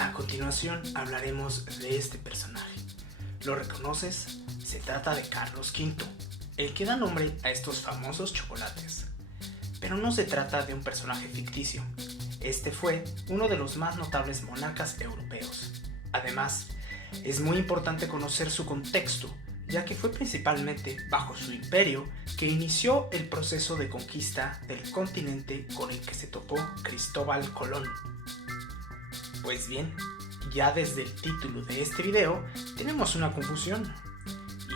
A continuación hablaremos de este personaje. ¿Lo reconoces? Se trata de Carlos V, el que da nombre a estos famosos chocolates. Pero no se trata de un personaje ficticio. Este fue uno de los más notables monarcas europeos. Además, es muy importante conocer su contexto, ya que fue principalmente bajo su imperio que inició el proceso de conquista del continente con el que se topó Cristóbal Colón. Pues bien, ya desde el título de este video tenemos una confusión,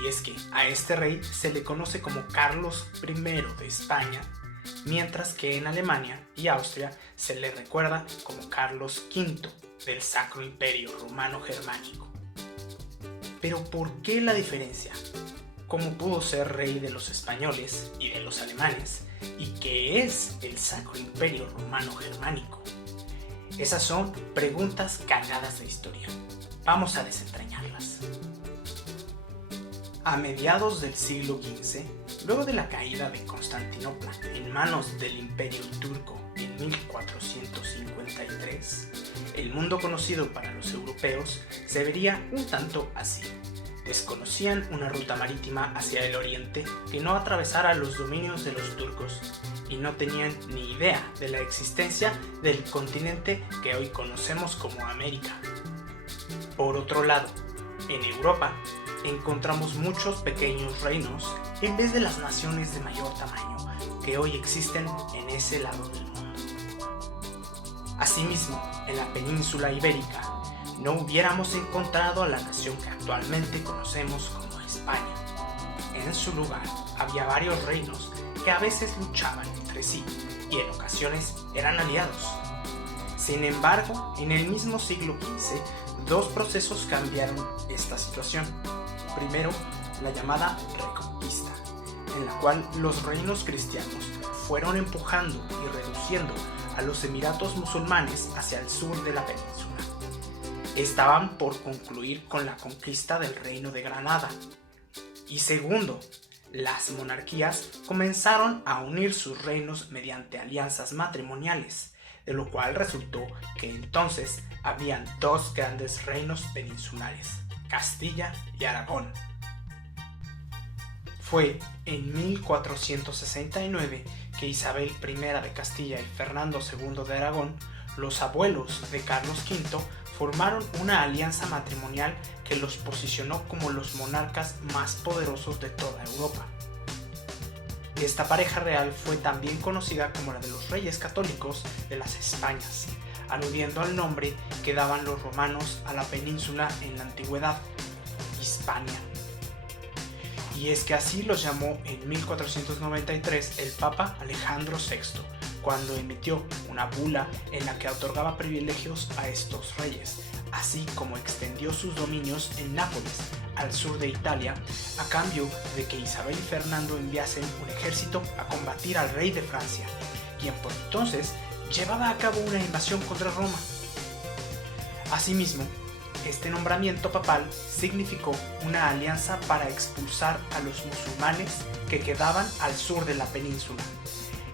y es que a este rey se le conoce como Carlos I de España, mientras que en Alemania y Austria se le recuerda como Carlos V del Sacro Imperio Romano Germánico. Pero ¿por qué la diferencia? ¿Cómo pudo ser rey de los españoles y de los alemanes? ¿Y qué es el Sacro Imperio Romano Germánico? Esas son preguntas cargadas de historia. Vamos a desentrañarlas. A mediados del siglo XV, luego de la caída de Constantinopla en manos del Imperio Turco en 1453, el mundo conocido para los europeos se vería un tanto así. Desconocían una ruta marítima hacia el oriente que no atravesara los dominios de los turcos y no tenían ni idea de la existencia del continente que hoy conocemos como América. Por otro lado, en Europa encontramos muchos pequeños reinos en vez de las naciones de mayor tamaño que hoy existen en ese lado del mundo. Asimismo, en la península ibérica no hubiéramos encontrado a la nación que actualmente conocemos como España. En su lugar había varios reinos que a veces luchaban entre sí y en ocasiones eran aliados. Sin embargo, en el mismo siglo XV, dos procesos cambiaron esta situación. Primero, la llamada Reconquista, en la cual los reinos cristianos fueron empujando y reduciendo a los emiratos musulmanes hacia el sur de la península. Estaban por concluir con la conquista del reino de Granada. Y segundo, las monarquías comenzaron a unir sus reinos mediante alianzas matrimoniales, de lo cual resultó que entonces habían dos grandes reinos peninsulares, Castilla y Aragón. Fue en 1469 que Isabel I de Castilla y Fernando II de Aragón, los abuelos de Carlos V, formaron una alianza matrimonial que los posicionó como los monarcas más poderosos de toda Europa. Esta pareja real fue también conocida como la de los Reyes Católicos de las Españas, aludiendo al nombre que daban los romanos a la península en la antigüedad, Hispania. Y es que así los llamó en 1493 el Papa Alejandro VI, cuando emitió una bula en la que otorgaba privilegios a estos reyes, así como extendió sus dominios en Nápoles, al sur de Italia, a cambio de que Isabel y Fernando enviasen un ejército a combatir al rey de Francia, quien por entonces llevaba a cabo una invasión contra Roma. Asimismo, este nombramiento papal significó una alianza para expulsar a los musulmanes que quedaban al sur de la península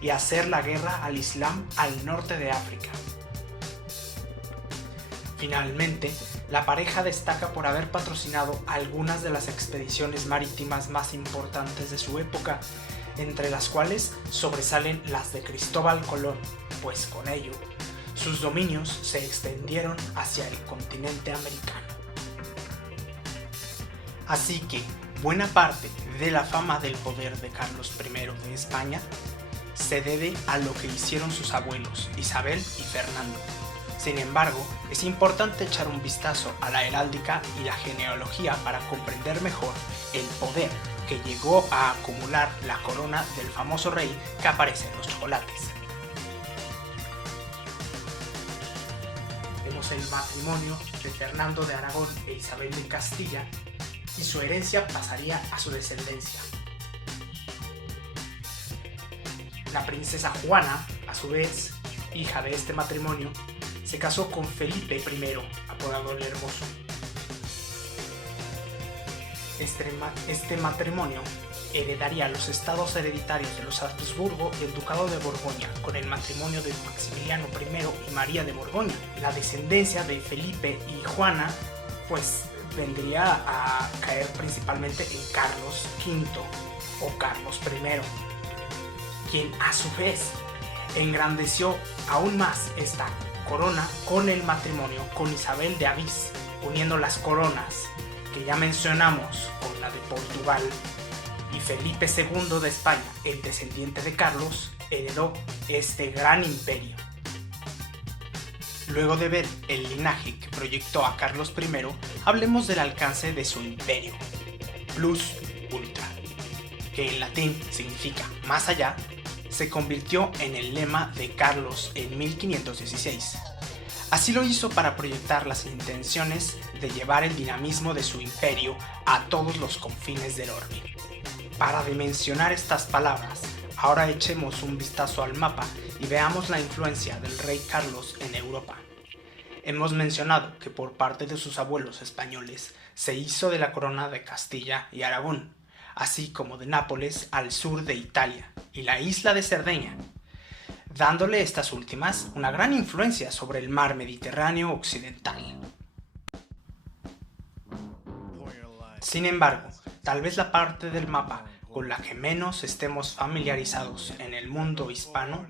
y hacer la guerra al Islam al norte de África. Finalmente, la pareja destaca por haber patrocinado algunas de las expediciones marítimas más importantes de su época, entre las cuales sobresalen las de Cristóbal Colón, pues con ello, sus dominios se extendieron hacia el continente americano. Así que, buena parte de la fama del poder de Carlos I de España se debe a lo que hicieron sus abuelos, Isabel y Fernando. Sin embargo, es importante echar un vistazo a la heráldica y la genealogía para comprender mejor el poder que llegó a acumular la corona del famoso rey que aparece en los chocolates. Vemos el matrimonio de Fernando de Aragón e Isabel de Castilla y su herencia pasaría a su descendencia. La princesa Juana, a su vez, hija de este matrimonio, se casó con Felipe I, apodado el Hermoso. Este matrimonio heredaría los estados hereditarios de los Habsburgo y el ducado de Borgoña con el matrimonio de Maximiliano I y María de Borgoña. La descendencia de Felipe y Juana pues vendría a caer principalmente en Carlos V o Carlos I, quien a su vez engrandeció aún más esta corona con el matrimonio con Isabel de Avís, uniendo las coronas que ya mencionamos con la de Portugal, y Felipe II de España, el descendiente de Carlos, heredó este gran imperio. Luego de ver el linaje que proyectó a Carlos I, hablemos del alcance de su imperio, plus ultra, que en latín significa más allá, se convirtió en el lema de Carlos en 1516. Así lo hizo para proyectar las intenciones de llevar el dinamismo de su imperio a todos los confines del orbe. Para dimensionar estas palabras, ahora echemos un vistazo al mapa y veamos la influencia del rey Carlos en Europa. Hemos mencionado que por parte de sus abuelos españoles se hizo de la corona de Castilla y Aragón, así como de Nápoles al sur de Italia y la isla de Cerdeña, dándole estas últimas una gran influencia sobre el mar Mediterráneo occidental. Sin embargo, tal vez la parte del mapa con la que menos estemos familiarizados en el mundo hispano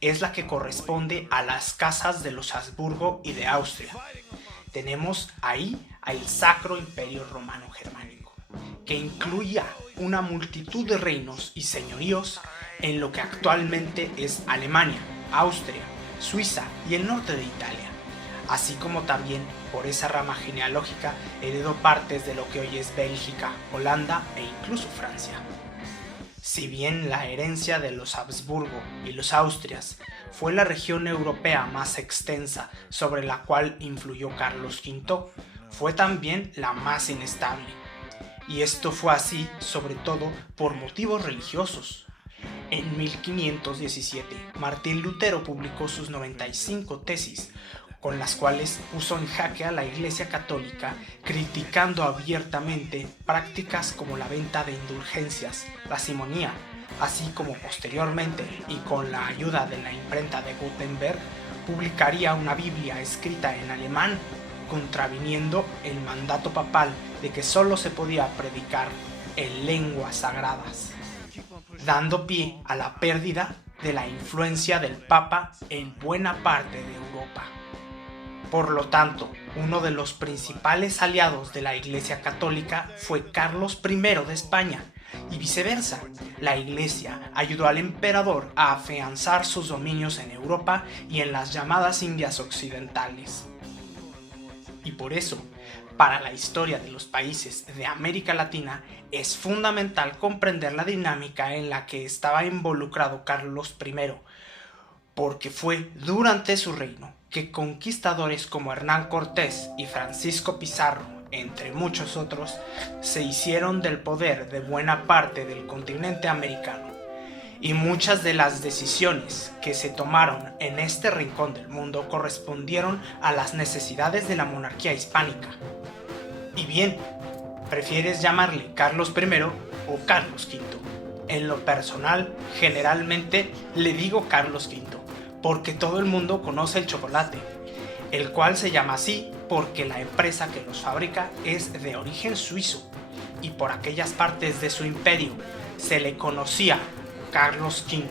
es la que corresponde a las casas de los Habsburgo y de Austria. Tenemos ahí al Sacro Imperio Romano Germánico, que incluía una multitud de reinos y señoríos en lo que actualmente es Alemania, Austria, Suiza y el norte de Italia, así como también por esa rama genealógica heredó partes de lo que hoy es Bélgica, Holanda e incluso Francia. Si bien la herencia de los Habsburgo y los Austrias fue la región europea más extensa sobre la cual influyó Carlos V, fue también la más inestable. Y esto fue así sobre todo por motivos religiosos. En 1517, Martín Lutero publicó sus 95 tesis, con las cuales puso en jaque a la Iglesia Católica, criticando abiertamente prácticas como la venta de indulgencias, la simonía, así como posteriormente, y con la ayuda de la imprenta de Gutenberg, publicaría una Biblia escrita en alemán, contraviniendo el mandato papal de que solo se podía predicar en lenguas sagradas, dando pie a la pérdida de la influencia del Papa en buena parte de Europa. Por lo tanto, uno de los principales aliados de la Iglesia Católica fue Carlos I de España, y viceversa. La Iglesia ayudó al emperador a afianzar sus dominios en Europa y en las llamadas Indias Occidentales. Y por eso, para la historia de los países de América Latina, es fundamental comprender la dinámica en la que estaba involucrado Carlos I, porque fue durante su reino que conquistadores como Hernán Cortés y Francisco Pizarro, entre muchos otros, se hicieron del poder de buena parte del continente americano, y muchas de las decisiones que se tomaron en este rincón del mundo correspondieron a las necesidades de la monarquía hispánica. Y bien, ¿prefieres llamarle Carlos I o Carlos V? En lo personal, generalmente le digo Carlos V, porque todo el mundo conoce el chocolate, el cual se llama así porque la empresa que los fabrica es de origen suizo, y por aquellas partes de su imperio se le conocía Carlos V,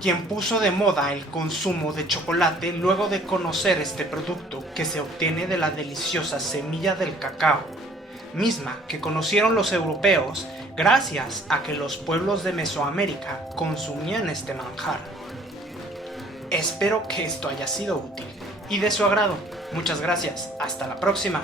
quien puso de moda el consumo de chocolate luego de conocer este producto que se obtiene de la deliciosa semilla del cacao, misma que conocieron los europeos gracias a que los pueblos de Mesoamérica consumían este manjar. Espero que esto haya sido útil y de su agrado. Muchas gracias. Hasta la próxima.